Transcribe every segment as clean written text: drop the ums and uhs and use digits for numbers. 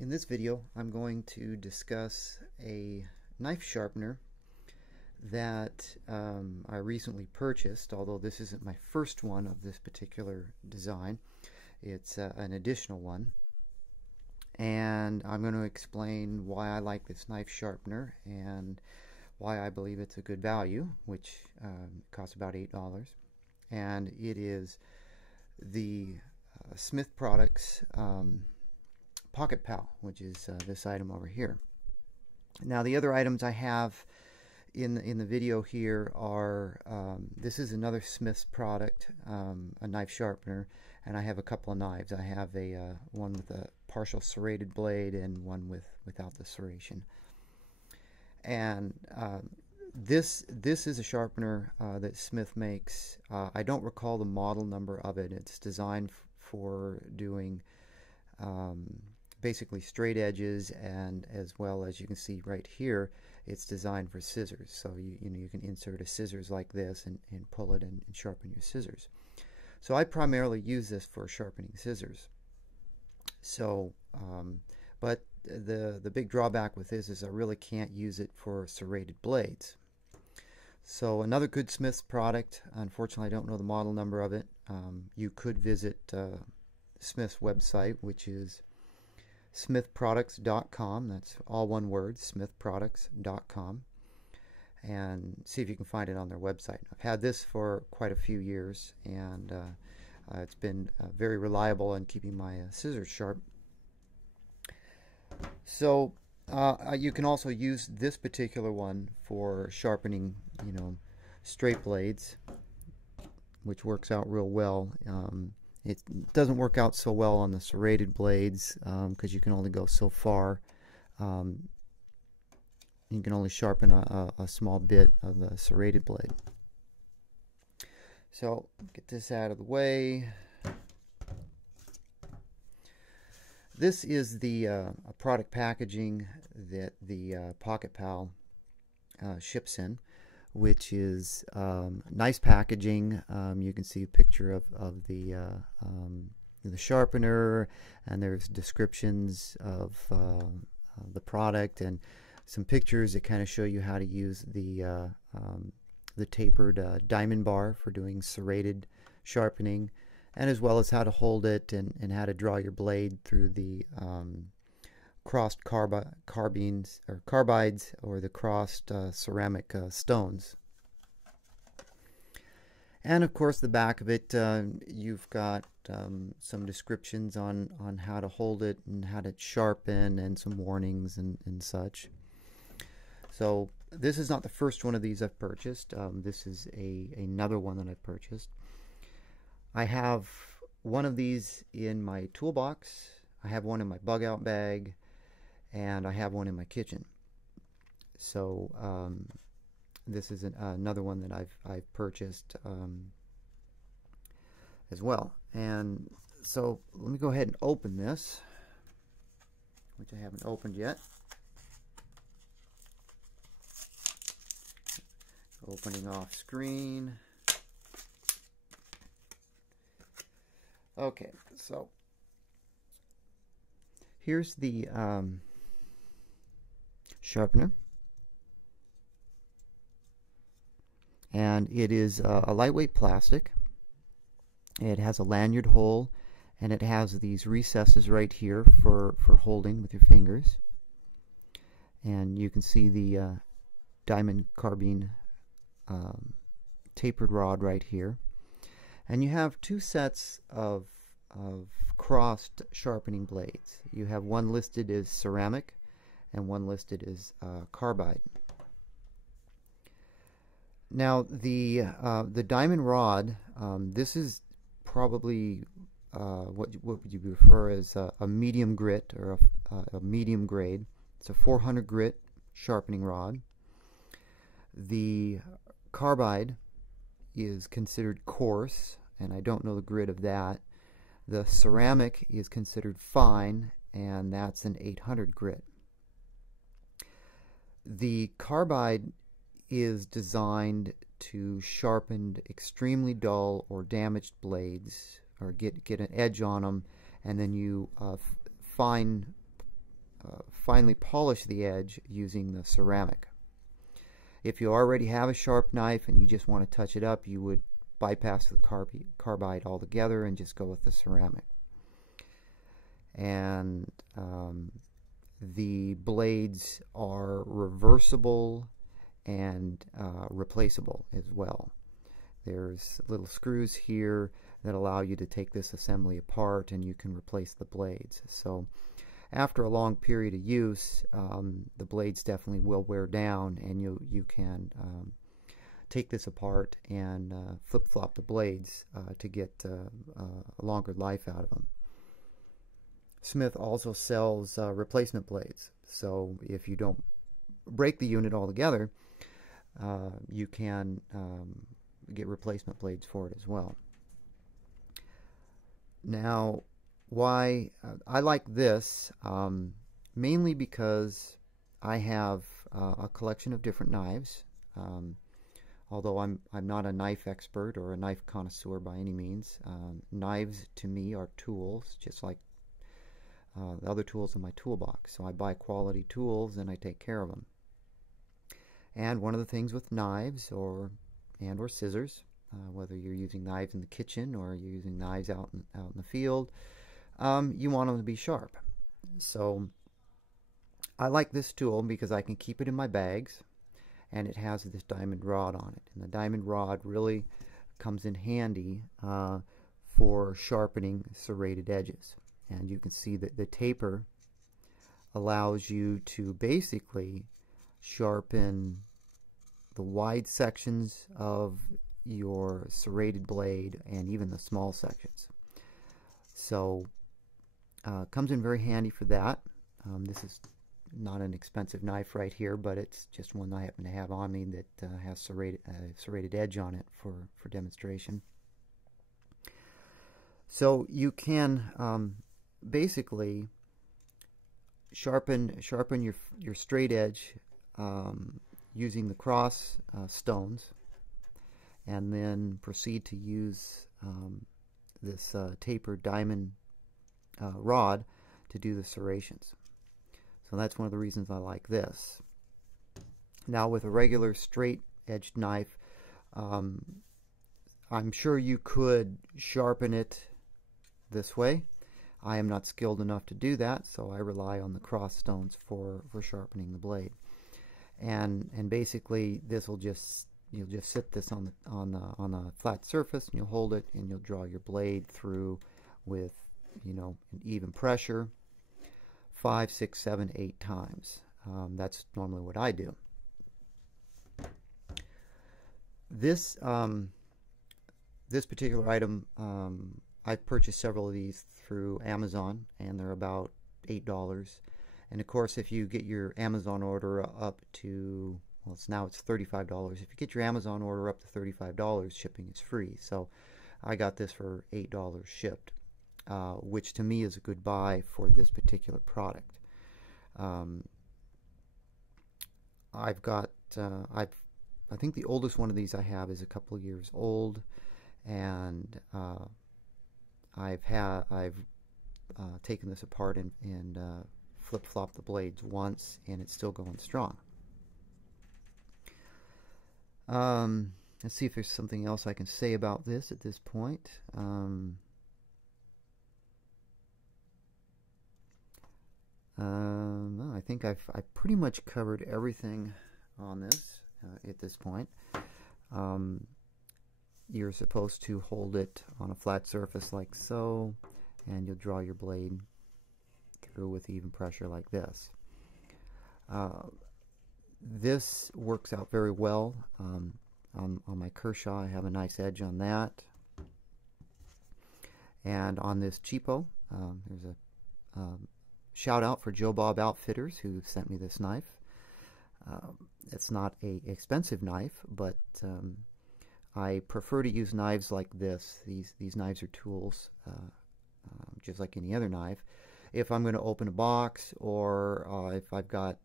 In this video, I'm going to discuss a knife sharpener that I recently purchased, although this isn't my first one of this particular design. It's an additional one. And I'm going to explain why I like this knife sharpener and why I believe it's a good value, which costs about $8. And it is the Smith Products Pocket Pal, which is this item over here. Now the other items I have in the video here are this is another Smith's product, a knife sharpener, and I have a couple of knives. I have a one with a partial serrated blade and one without the serration. And this is a sharpener that Smith makes. I don't recall the model number of it. It's designed for doing basically straight edges, and as well as you can see right here, it's designed for scissors. So you can insert a scissors like this and pull it and sharpen your scissors. So I primarily use this for sharpening scissors. So but the big drawback with this is I really can't use it for serrated blades. So another good Smith's product, unfortunately I don't know the model number of it. You could visit Smith's website, which is smithproducts.com. That's all one word, smithproducts.com, and see if you can find it on their website. I've had this for quite a few years, and it's been very reliable in keeping my scissors sharp. So you can also use this particular one for sharpening, straight blades, which works out real well. It doesn't work out so well on the serrated blades because you can only go so far. You can only sharpen a small bit of the serrated blade. So get this out of the way. This is the product packaging that the Pocket Pal ships in, which is nice packaging. You can see a picture of the sharpener, and there's descriptions of the product and some pictures that kind of show you how to use the tapered diamond bar for doing serrated sharpening, and as well as how to hold it and how to draw your blade through the crossed carbides or the crossed ceramic stones. And of course the back of it, you've got some descriptions on how to hold it and how to sharpen, and some warnings and such. So this is not the first one of these I've purchased. This is another one that I've purchased. I have one of these in my toolbox, I have one in my bug out bag, and I have one in my kitchen. So this is another one that I've purchased as well. And so let me go ahead and open this, which I haven't opened yet. Opening off screen. Okay, so here's the sharpener, and it is a lightweight plastic. It has a lanyard hole, and it has these recesses right here for holding with your fingers, and you can see the diamond carbine tapered rod right here. And you have two sets of crossed sharpening blades. You have one listed as ceramic and one listed as carbide. Now the diamond rod, this is probably what would you refer as a medium grit, or a medium grade. It's a 400 grit sharpening rod. The carbide is considered coarse, and I don't know the grit of that. The ceramic is considered fine, and that's an 800 grit. The carbide is designed to sharpen extremely dull or damaged blades, or get an edge on them, and then you fine finely polish the edge using the ceramic. If you already have a sharp knife and you just want to touch it up, you would bypass the carbide altogether and just go with the ceramic. And the blades are reversible and replaceable as well. There's little screws here that allow you to take this assembly apart, and you can replace the blades. So after a long period of use, the blades definitely will wear down, and you can take this apart and flip-flop the blades to get a longer life out of them. Smith also sells replacement blades, so if you don't break the unit altogether, you can get replacement blades for it as well. Now, why I like this, mainly because I have a collection of different knives. Although I'm not a knife expert or a knife connoisseur by any means, knives to me are tools, just like the other tools in my toolbox. So I buy quality tools and I take care of them. And one of the things with knives or scissors, whether you're using knives in the kitchen or you're using knives out in the field, you want them to be sharp. So I like this tool because I can keep it in my bags, and it has this diamond rod on it. And the diamond rod really comes in handy for sharpening serrated edges. And you can see that the taper allows you to basically sharpen the wide sections of your serrated blade and even the small sections. So comes in very handy for that. This is not an expensive knife right here, but it's just one I happen to have on me that has serrated edge on it for demonstration. So you can basically sharpen your straight edge using the cross stones, and then proceed to use this tapered diamond rod to do the serrations. So that's one of the reasons I like this. Now, with a regular straight edged knife, I'm sure you could sharpen it this way. I am not skilled enough to do that, so I rely on the cross stones for sharpening the blade. And basically, this will you'll just sit this on a flat surface, and you'll hold it, and you'll draw your blade through with an even pressure 5, 6, 7, 8 times. That's normally what I do. This particular item, I've purchased several of these through Amazon, and they're about $8. And of course, if you get your Amazon order up to, well, now it's $35. If you get your Amazon order up to $35, shipping is free. So I got this for $8 shipped, which to me is a good buy for this particular product. I've got, I think the oldest one of these I have is a couple of years old, and I've taken this apart and flip-flop the blades once, and it's still going strong. Let's see if there's something else I can say about this at this point. No, I think I've pretty much covered everything on this at this point. You're supposed to hold it on a flat surface like so, and you'll draw your blade through with even pressure like this. This works out very well. On my Kershaw, I have a nice edge on that. And on this cheapo, there's a shout out for Joe Bob Outfitters, who sent me this knife. It's not an expensive knife, but I prefer to use knives like this. These knives are tools, just like any other knife. If I'm going to open a box, or if I've got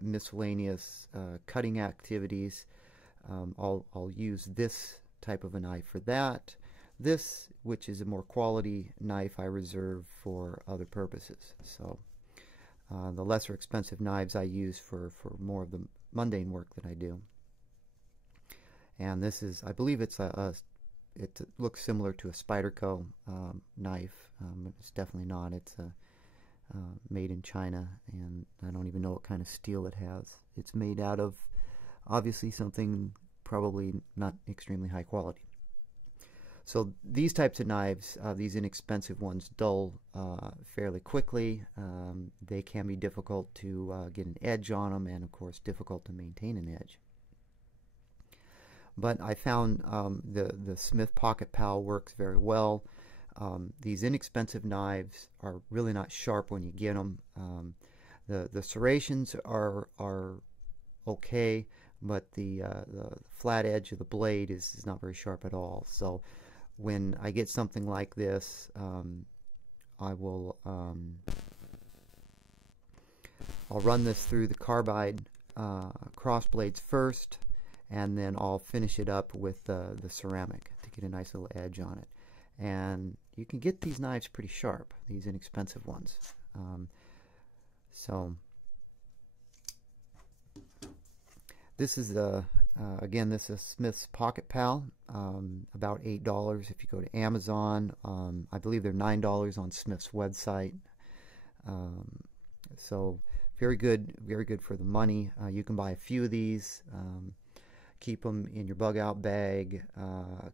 miscellaneous cutting activities, I'll use this type of a knife for that. This, which is a more quality knife, I reserve for other purposes. So The lesser expensive knives I use for more of the mundane work that I do. And this is, I believe it looks similar to a Spyderco knife. It's definitely not. It's made in China, and I don't even know what kind of steel it has. It's made out of, obviously, something probably not extremely high quality. So these types of knives, these inexpensive ones, dull fairly quickly. They can be difficult to get an edge on them, and of course difficult to maintain an edge. But I found the Smith Pocket Pal works very well. These inexpensive knives are really not sharp when you get them. The serrations are okay, but the flat edge of the blade is not very sharp at all. So when I get something like this, I will I'll run this through the carbide cross blades first, and then I'll finish it up with the ceramic to get a nice little edge on it. And you can get these knives pretty sharp, these inexpensive ones. So this is again, this is Smith's Pocket Pal, about $8 if you go to Amazon. I believe they're $9 on Smith's website. So very good for the money. You can buy a few of these. Keep them in your bug out bag,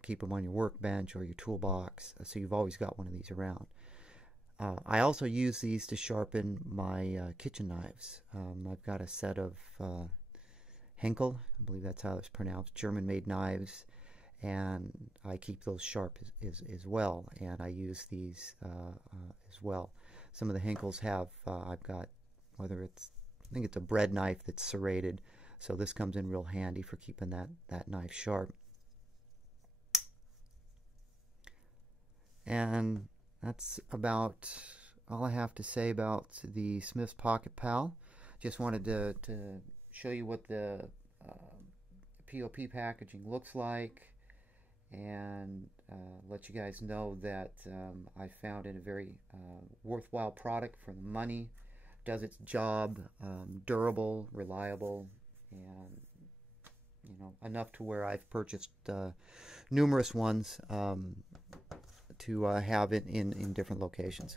keep them on your workbench or your toolbox, so you've always got one of these around. I also use these to sharpen my kitchen knives. I've got a set of Henkel, I believe that's how it's pronounced, German-made knives, and I keep those sharp as well, and I use these as well. Some of the Henkels have, I've got, whether it's, I think it's a bread knife that's serrated, so this comes in real handy for keeping that knife sharp. And that's about all I have to say about the Smith's Pocket Pal. Just wanted to show you what the POP packaging looks like, and let you guys know that I found it a very worthwhile product for the money. Does its job, durable, reliable, and enough to where I've purchased numerous ones to have it in different locations.